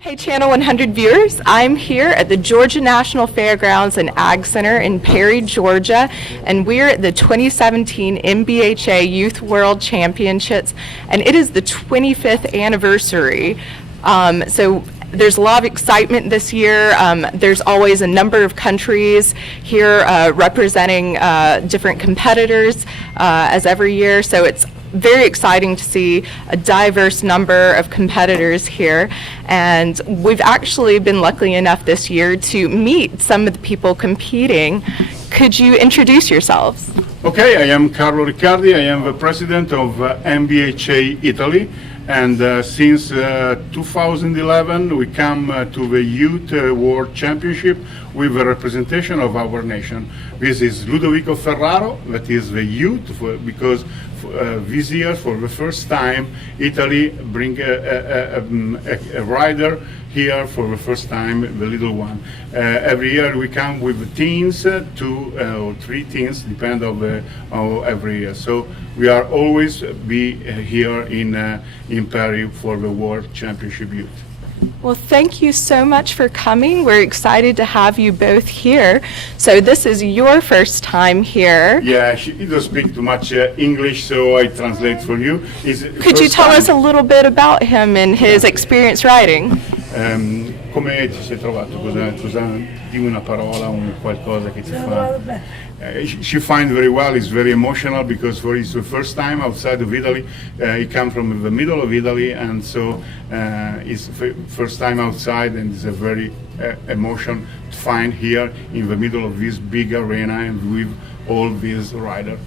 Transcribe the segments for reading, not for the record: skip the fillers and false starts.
Hey Channel 100 viewers, I'm here at the Georgia National Fairgrounds and Ag Center in Perry, Georgia, and we're at the 2017 NBHA Youth World Championships, and it is the 25th anniversary. So there's a lot of excitement this year. There's always a number of countries here representing different competitors as every year, so it's very exciting to see a diverse number of competitors here, and we've actually been lucky enough this year to meet some of the people competing. Could you introduce yourselves? Okay, I am Carlo Riccardi. I am the president of NBHA Italy, and since 2011 we come to the Youth World Championship with a representation of our nation. This is Ludovico Ferraro, that is the youth, because this year for the first time Italy bring a rider here for the first time, the little one. Every year we come with teens, 2 or 3 teens, depend on every year. So we are always be here in Paris for the World Championship Youth. Well, thank you so much for coming. We're excited to have you both here. So this is your first time here. Yeah, she doesn't speak too much English, so I translate for you. Could you tell us a little bit about him and his experience riding? Come ti sei trovato? Dimmi una parola, qualcosa che ti fa. She finds very well. It's very emotional because for it's the first time outside of Italy. He comes from the middle of Italy, and so it's the first time outside, and it's a very emotion to find here in the middle of this big arena and with all these riders.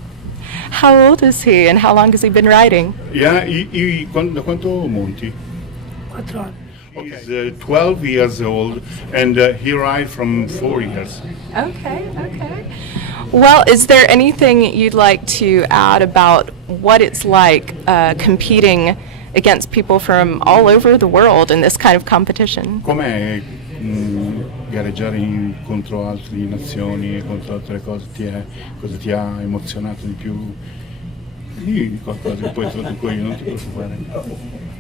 How old is he, and how long has he been riding? Yeah, da quanto monti? 4 anni. He's 12 years old, and he rides from 4 years. Okay. Well, is there anything you'd like to add about what it's like competing against people from all over the world in this kind of competition? Com'è gareggiare contro altre nazioni e contro altre cose? Cosa ti ha emozionato di più? Di qualcosa che poi traduco io, non ti preoccupare.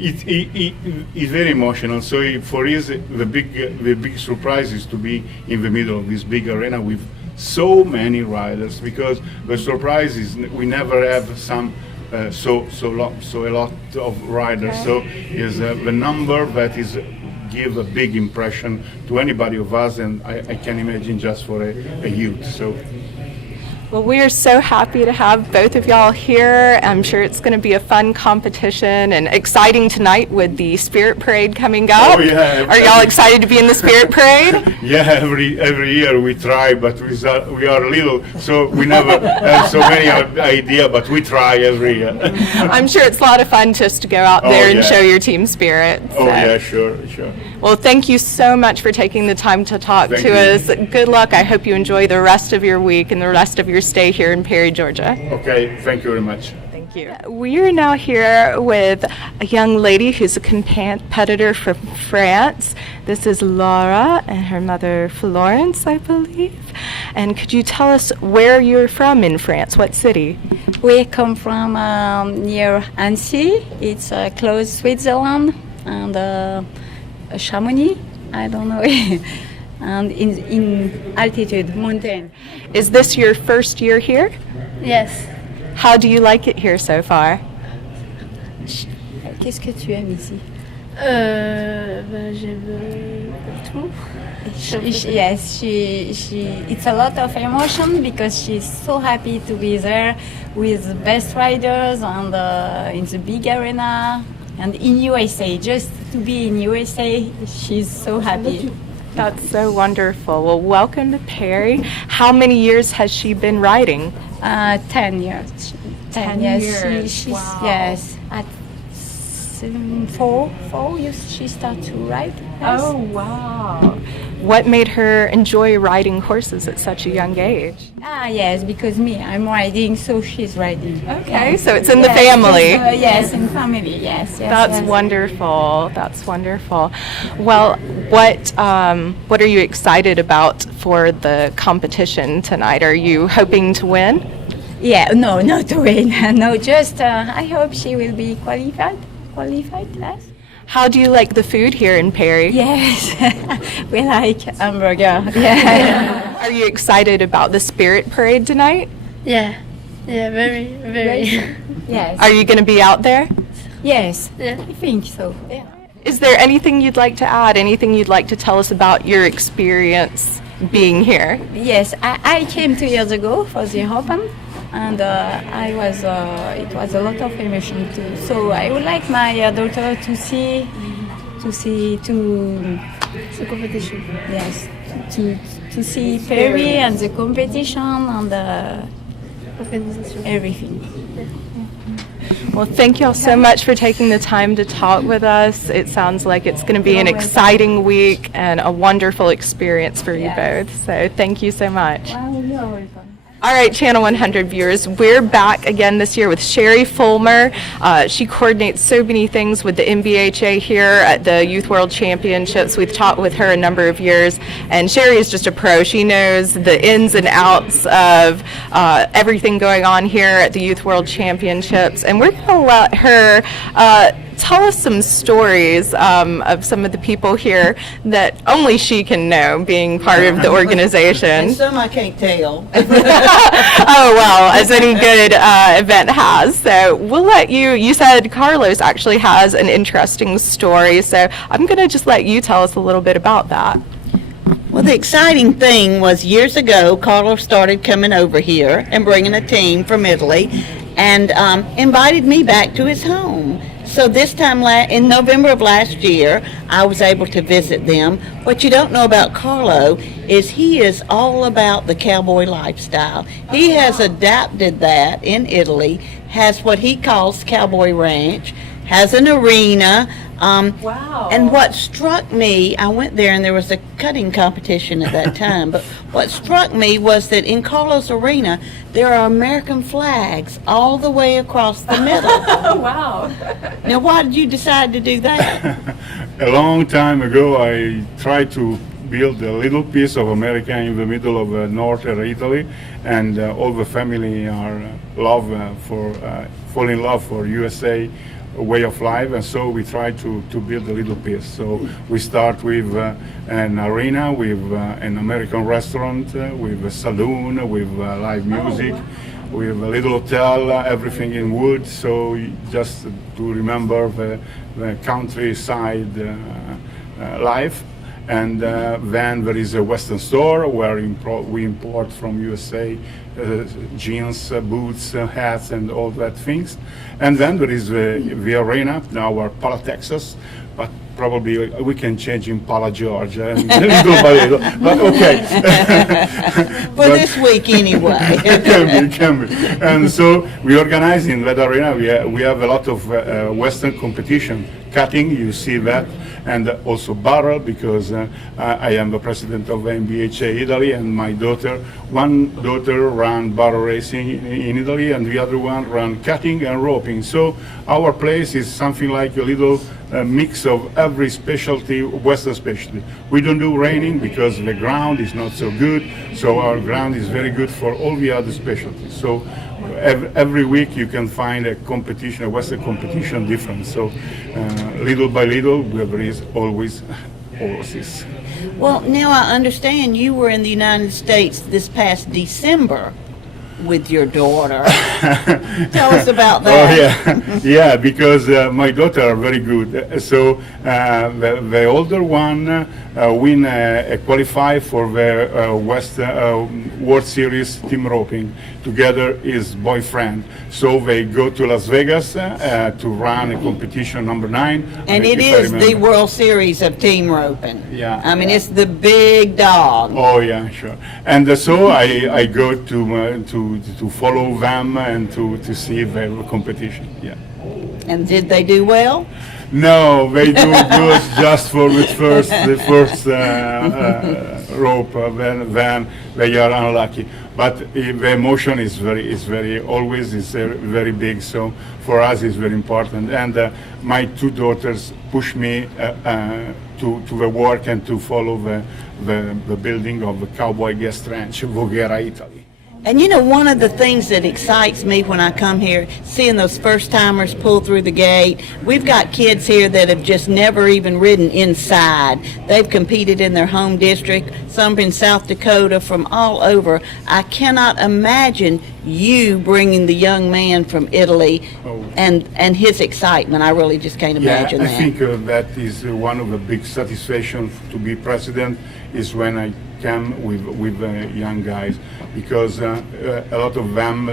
It's very emotional. So for us, the big surprise is to be in the middle of this big arena with so many riders, because the surprise is we never have some so a lot of riders. Okay. So is the number that is give a big impression to anybody of us, and I can imagine just for a youth. So. Well, we are so happy to have both of y'all here. I'm sure it's going to be a fun competition and exciting tonight with the Spirit Parade coming up. Oh, yeah. Are y'all excited to be in the Spirit Parade? Yeah, every year we try, but we are little, so we never have so many ideas, but we try every year. I'm sure it's a lot of fun just to go out there and show your team spirit. Oh, yeah, sure. Well, thank you so much for taking the time to talk Thank to you. us. Good luck. I hope you enjoy the rest of your week and the rest of your stay here in Perry, Georgia. Okay, thank you very much. Thank you. We are now here with a young lady who's a competitor from France. This is Laura and her mother Florence, I believe. And could you tell us where you're from in France? What city? We come from near Annecy. It's close Switzerland, and Chamonix, I don't know, and in altitude, mountain. Is this your first year here? Yes. How do you like it here so far? Qu'est-ce que tu aimes ici? J'aime tout. Yes, it's a lot of emotion because she's so happy to be there with the best riders and in the big arena. And in USA, just to be in USA, she's so happy. That's so wonderful. Well, welcome to Perry. How many years has she been riding? 10 years. 10 yes. years. She's Wow. yes. At 4 years she started to ride. Yes. Oh, wow. What made her enjoy riding horses at such a young age? Yes, because I'm riding, so she's riding. Okay, so it's in the family. Yes, in family. Yes. That's yes. wonderful. That's wonderful. Well, what are you excited about for the competition tonight? Are you hoping to win? Yeah, no, not to win. No, just I hope she will be qualified. Yes. How do you like the food here in Perry? Yes, we like hamburger. Yeah. Are you excited about the Spirit Parade tonight? Yeah. Yeah, very, very. Yes. Are you going to be out there? Yes, Yeah. I think so. Yeah. Is there anything you'd like to add? Anything you'd like to tell us about your experience being here? Yes, I came 2 years ago for the Open, and I was. It was a lot of emotion too. So I would like my daughter to see. The competition. Yes, to see Perry and the competition and Organization. everything. Well, thank you all so much for taking the time to talk with us. It sounds like it's going to be an exciting week and a wonderful experience for you both. So thank you so much. All right, Channel 100 viewers, we're back again this year with Sherry Fulmer. She coordinates so many things with the NBHA here at the Youth World Championships. We've taught with her a number of years, and Sherry is just a pro. She knows the ins and outs of everything going on here at the Youth World Championships, and we're going to let her tell us some stories of some of the people here that only she can know, being part of the organization. And some I can't tell. Oh, well, as any good event has. So we'll let you, you said Carlos actually has an interesting story, so I'm going to just let you tell us a little bit about that. Well, the exciting thing was years ago, Carlos started coming over here and bringing a team from Italy and invited me back to his home. So this time in November of last year, I was able to visit them. What you don't know about Carlo is he is all about the cowboy lifestyle. He has adapted that in Italy, has what he calls Cowboy Ranch, has an arena. Wow. And what struck me, I went there and there was a cutting competition at that time, but what struck me was that in Carlos Arena, there are American flags all the way across the middle. Wow. Now, why did you decide to do that? A long time ago, I tried to build a little piece of America in the middle of northern Italy, and all the family are fall in love for USA way of life, and so we try to build a little piece. So we start with an arena, with an American restaurant, with a saloon, with live music, with a little hotel, everything in wood. So just to remember the countryside life. And then there is a Western store where we import from USA jeans, boots, hats, and all that things. And then there is the arena, now our Pala, Texas, but probably we can change in Pala, Georgia, and little by little. But okay. For this week, anyway. It can be. And so we organize in that arena. We have a lot of Western competition, cutting, you see that, and also barrel, because I am the president of NBHA Italy, and my daughter, one daughter ran barrel racing in Italy, and the other one ran cutting and roping. So our place is something like a little mix of every specialty, Western specialty. We don't do reining because the ground is not so good, so our ground is very good for all the other specialties. So every week you can find a competition, a Western competition different. So little by little, there is always horses. Well, now I understand you were in the United States this past December with your daughter. Tell us about that. Oh, yeah, because my daughter are very good. So the older one qualify for the World Series team roping together his boyfriend. So they go to Las Vegas to run a competition number 9. And it is the World Series of team roping. Yeah. I mean, it's the big dog. Oh yeah, sure. And so I go to follow them and to see the competition. Yeah. And did they do well? No, they do good just for the first rope. Then they are unlucky. But the emotion is very big. So for us, it's very important. And my two daughters push me to the work and to follow the building of the Cowboy Guest Ranch, Voghera, Italy. And you know, one of the things that excites me when I come here, seeing those first timers pull through the gate. We've got kids here that have just never even ridden inside. They've competed in their home district, some in South Dakota, from all over. I cannot imagine you bringing the young man from Italy and his excitement. I really just can't imagine I that. think that is one of the big satisfaction to be president is when I come with young guys, because a lot of them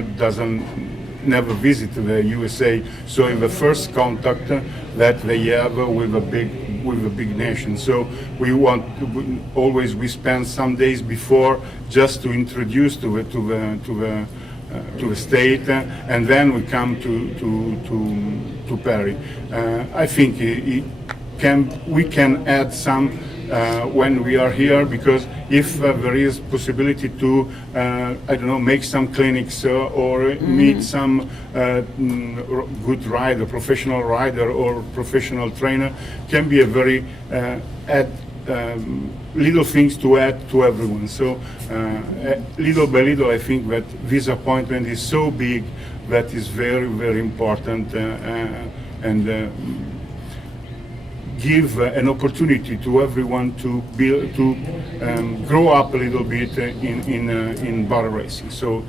never visit the USA, so in the first contact that they have with a big nation. So we we spend some days before just to introduce to the state, and then we come to Perry. I think we can add some when we are here, because if there is possibility to, I don't know, make some clinics or meet some good rider, professional rider or professional trainer, can be a very little things to add to everyone. So little by little, I think that this appointment is so big that is very, very important, and give an opportunity to everyone to grow up a little bit in barrel racing. So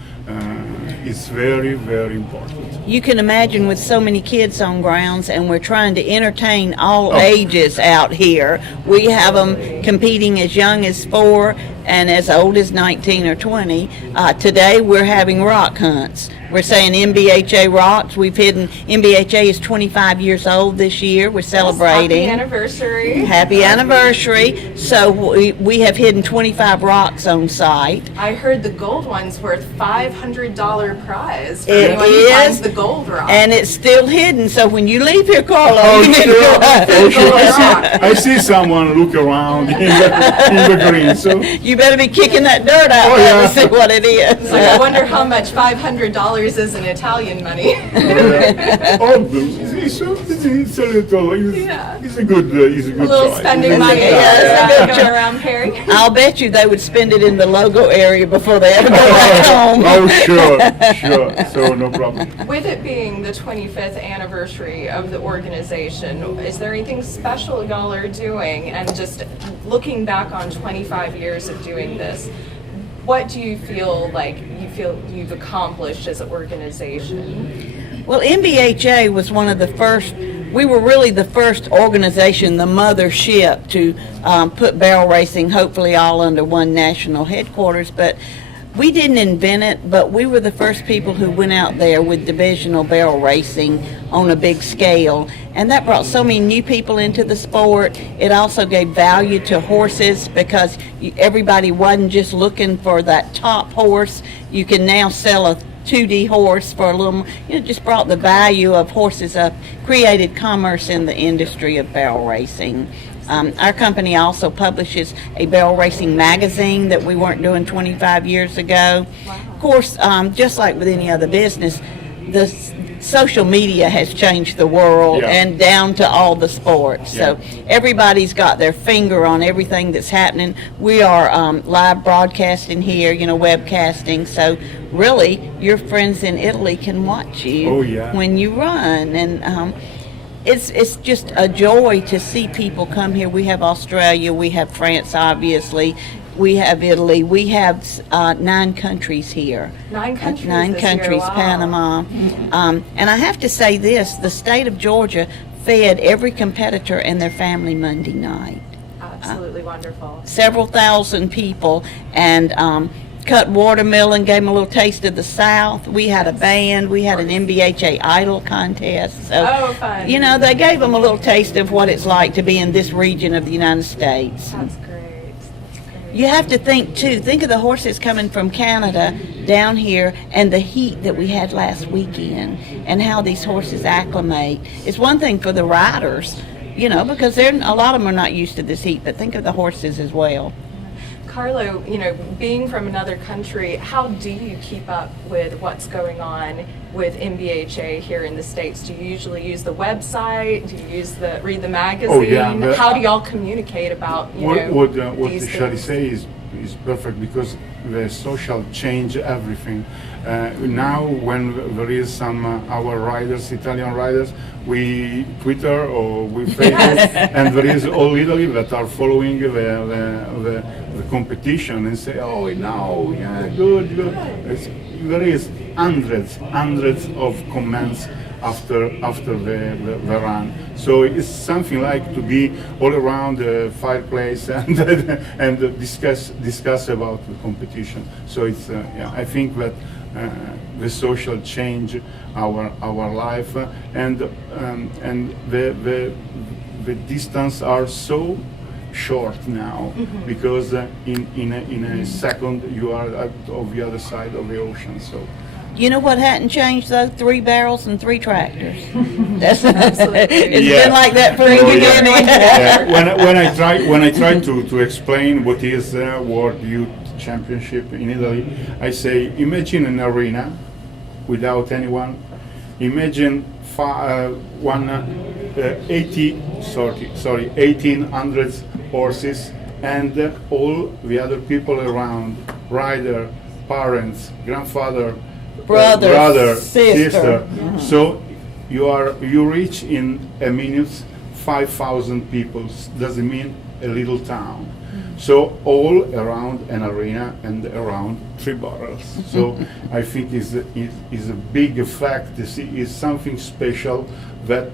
it's very, very important. You can imagine with so many kids on grounds, and we're trying to entertain all ages out here. We have them competing as young as 4 and as old as 19 or 20. Today we're having rock hunts. We're saying NBHA rocks. We've hidden, NBHA is 25 years old this year. We're celebrating. Happy anniversary. Happy anniversary. So we have hidden 25 rocks on site. I heard the gold one's worth $500 prize for It anyone who is, finds the gold rock. and it's still hidden. So when you leave here, Carlo, you need to Sure. go- Oh, sure. I see someone look around in the green. So you better be kicking that dirt out Oh, there yeah. to see what it is. Like, I wonder how much $500 is in Italian money. it's a little. Yeah. It's a good. It's a good A little choice. spending money going around Perry. I'll bet you they would spend it in the logo area before they ever go back home. Oh, sure. So no problem. With it being the 25th anniversary of the organization, is there anything special y'all are doing? And just looking back on 25 years of doing this, what do you feel like you've accomplished as an organization? Well, NBHA was one of the first, we were really the first organization, the mothership, to put barrel racing hopefully all under one national headquarters. But we didn't invent it, but we were the first people who went out there with divisional barrel racing on a big scale. And that brought so many new people into the sport. It also gave value to horses, because everybody wasn't just looking for that top horse. You can now sell a 2D horse for a little, just brought the value of horses up, created commerce in the industry of barrel racing. Our company also publishes a barrel racing magazine that we weren't doing 25 years ago. Wow. Of course, just like with any other business, the social media has changed the world, and down to all the sports. So everybody's got their finger on everything that's happening. We are live broadcasting here, webcasting. So really, your friends in Italy can watch you when you run. And it's just a joy to see people come here. We have Australia, we have France, obviously, we have Italy, we have 9 countries here. 9 countries. 9 this countries, year. Wow. Panama. And I have to say this: the state of Georgia fed every competitor and their family Monday night. Absolutely wonderful. Several thousand people, and cut watermelon, gave them a little taste of the South. We had a band, we had an NBHA idol contest. So, fun. they gave them a little taste of what it's like to be in this region of the United States. That's great. That's great. You have to think of the horses coming from Canada down here, and the heat that we had last weekend, and how these horses acclimate. It's one thing for the riders, because a lot of them are not used to this heat, but think of the horses as well. Carlo, being from another country, how do you keep up with what's going on with NBHA here in the States? Do you usually use the website? Do you read the magazine? How do y'all communicate about, what these Shari things? say is perfect, because the social change everything. Now, when there is some our riders, Italian riders, we Twitter or we Facebook, and there is all Italy that are following the competition and say, oh, now, yeah, good. There is hundreds of comments after the run. So it's something like to be all around the fireplace and discuss about the competition. So it's I think that the social change our life, and the distance are so short now, because in a second you are of the other side of the ocean. So. You know what hadn't changed though? 3 barrels and 3 tractors. It's Yeah. been like that from the Oh, beginning. Yeah. When I try to explain what is World Youth Championship in Italy, I say, imagine an arena without anyone. Imagine 1,800 horses and all the other people around, rider, parents, grandfather, Brother, sister. So you reach in a minute 5,000 people. Doesn't mean a little town. So all around an arena and around 3 barrels. So I think is a big effect. This is something special that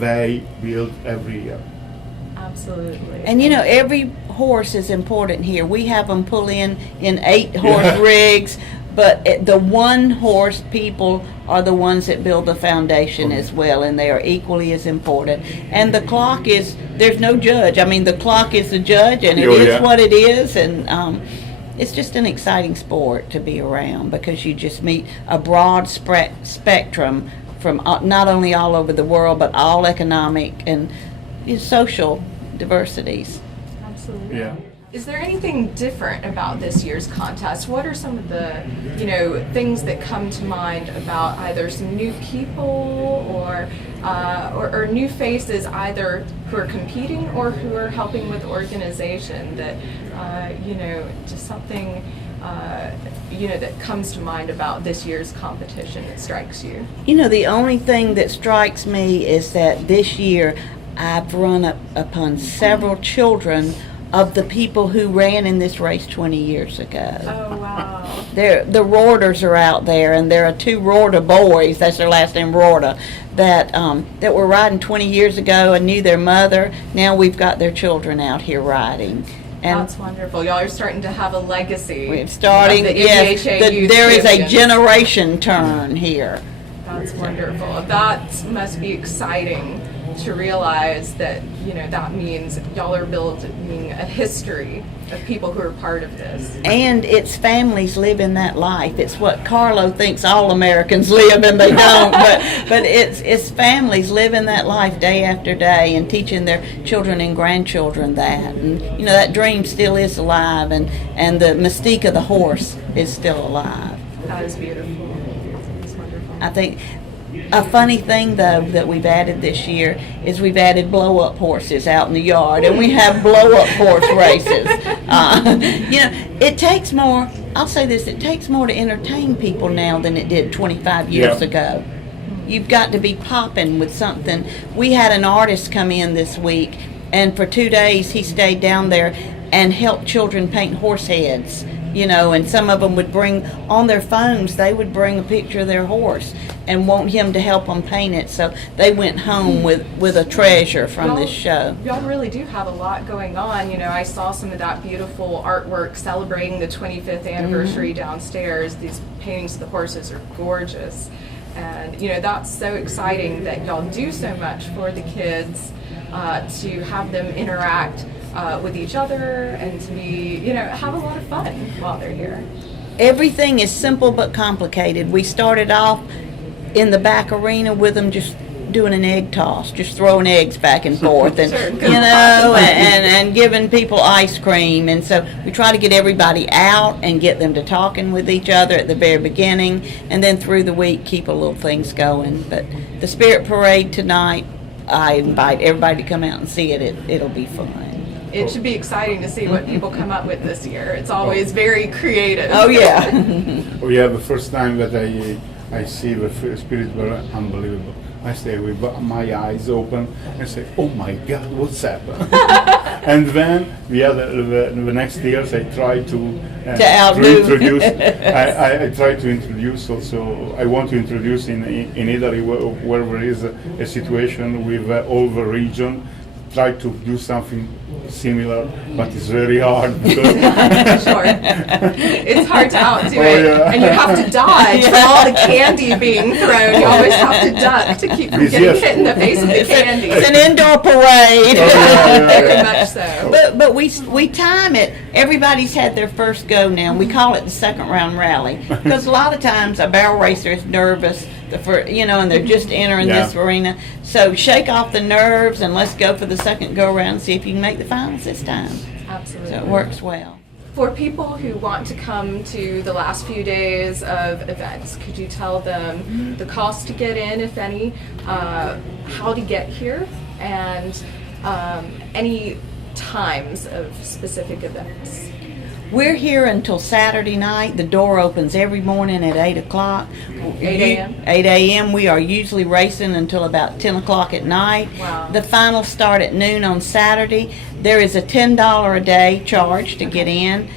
they build every year. Absolutely. And you know, every horse is important here. We have them pull in 8-horse rigs, but the 1-horse people are the ones that build the foundation as well, and they are equally as important. And the clock is, there's no judge. I mean, the clock is the judge, and it is what it is, and it's just an exciting sport to be around, because you just meet a broad spectrum from not only all over the world, but all economic and social diversities. Absolutely. Yeah. Is there anything different about this year's contest? What are some of the, things that come to mind about either some new people or new faces, either who are competing or who are helping with the organization, that, just something, that comes to mind about this year's competition that strikes you? You know, the only thing that strikes me is that this year I've run upon several children of the people who ran in this race 20 years ago. Oh, wow. The Rorders are out there, and there are 2 Rorder boys, that's their last name, Rorder, that were riding 20 years ago and knew their mother. Now we've got their children out here riding. And that's wonderful. Y'all are starting to have a legacy. we're starting, of the yes, NBHA Youth there is a Champions. generation turn here. That's wonderful. That must be exciting to realize that, that means y'all are building a history of people who are part of this. And it's families living that life. It's what Carlo thinks all Americans live, and they don't. but it's families living that life day after day and teaching their children and grandchildren that. And that dream still is alive, and the mystique of the horse is still alive. That is beautiful. It's wonderful. I think a funny thing, though, that we've added this year is we've added blow-up horses out in the yard, and we have blow-up horse races. It takes more, I'll say this, it takes more to entertain people now than it did 25 years ago. You've got to be popping with something. We had an artist come in this week, and for 2 days he stayed down there and helped children paint horse heads. And some of them would bring, on their phones, they would bring a picture of their horse and want him to help them paint it. So they went home with a treasure from this show. Y'all really do have a lot going on. I saw some of that beautiful artwork celebrating the 25th anniversary downstairs. These paintings of the horses are gorgeous. And, that's so exciting that y'all do so much for the kids, to have them interact with each other and to be, have a lot of fun while they're here. Everything is simple but complicated. We started off in the back arena with them just doing an egg toss, just throwing eggs back and forth, and Sure, good you know, and giving people ice cream. And so we try to get everybody out and get them to talking with each other at the very beginning, and then through the week keep a little things going. But the Spirit Parade tonight, I invite everybody to come out and see it. It'll be fun. It should be exciting to see what people come up with this year. It's always very creative. Oh yeah. Oh yeah, the first time that I see the Spirit were unbelievable. I stay with my eyes open and say, "Oh my God, what's happened?" And then the next years I try to introduce. I try to introduce also. I want to introduce in Italy where there is a situation with all the region. Try to do something similar, but it's very hard because Sure. It's hard to outdo Oh, it. yeah. And you have to dodge from all the candy being thrown. You always have to duck to keep from Yes, getting yes. hit in the face with the candy. It's an indoor parade. Very much so. But we time it. Everybody's had their first go now. We call it the second round rally because a lot of times a barrel racer is nervous, and they're just entering Yeah. this arena. So shake off the nerves and let's go for the second go round and see if you can make the finals this time. Absolutely. So it works well. For people who want to come to the last few days of events, could you tell them the cost to get in, if any, how to get here, and any times of specific events? We're here until Saturday night. The door opens every morning at 8 o'clock. 8 a.m.? 8 a.m. We are usually racing until about 10 o'clock at night. Wow. The finals start at noon on Saturday. There is a $10 a day charge to get in.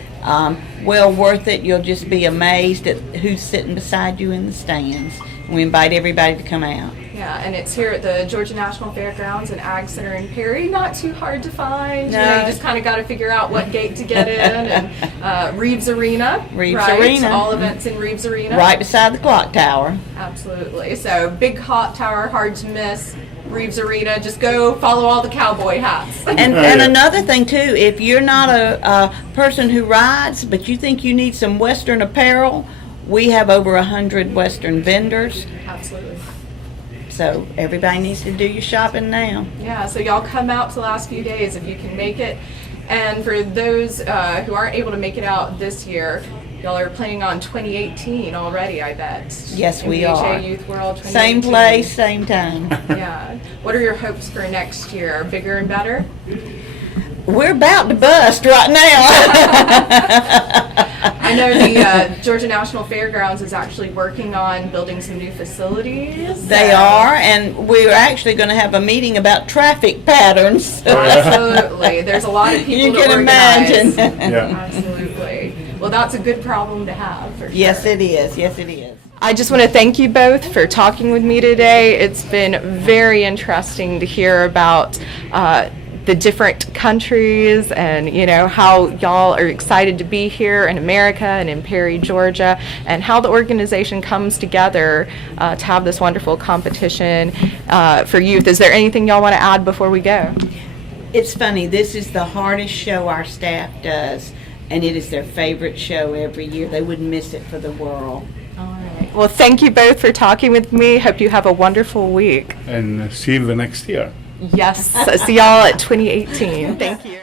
Well worth it. You'll just be amazed at who's sitting beside you in the stands. We invite everybody to come out. Yeah, and it's here at the Georgia National Fairgrounds and Ag Center in Perry. Not too hard to find. No. You just kind of got to figure out what gate to get in. And Reeves Arena. Reeves right? Arena. All events in Reeves Arena. Right beside the clock tower. Absolutely. So big hot tower, hard to miss. Reeves Arena. Just go follow all the cowboy hats. And yeah. another thing too, if you're not a person who rides, but you think you need some Western apparel, we have over 100 Western vendors. Absolutely. So everybody needs to do your shopping now. Yeah, so y'all come out to the last few days if you can make it. And for those who aren't able to make it out this year, y'all are planning on 2018 already, I bet. Yes, we NBHA are. Youth World 2018. Same place, same time. Yeah. What are your hopes for next year? Bigger and better? We're about to bust right now. I know the Georgia National Fairgrounds is actually working on building some new facilities. They are, and we're actually going to have a meeting about traffic patterns. Absolutely. There's a lot of people You to can organize. imagine. Yeah. Absolutely. Well, that's a good problem to have, for sure. Yes, it is. Yes, it is. I just want to thank you both for talking with me today. It's been very interesting to hear about the different countries and how y'all are excited to be here in America and in Perry, Georgia, and how the organization comes together to have this wonderful competition for youth. Is there anything y'all want to add before we go? It's funny. This is the hardest show our staff does, and it is their favorite show every year. They wouldn't miss it for the world. All right. Well, thank you both for talking with me. Hope you have a wonderful week. And see you the next year. Yes. See y'all at 2018. Thank you.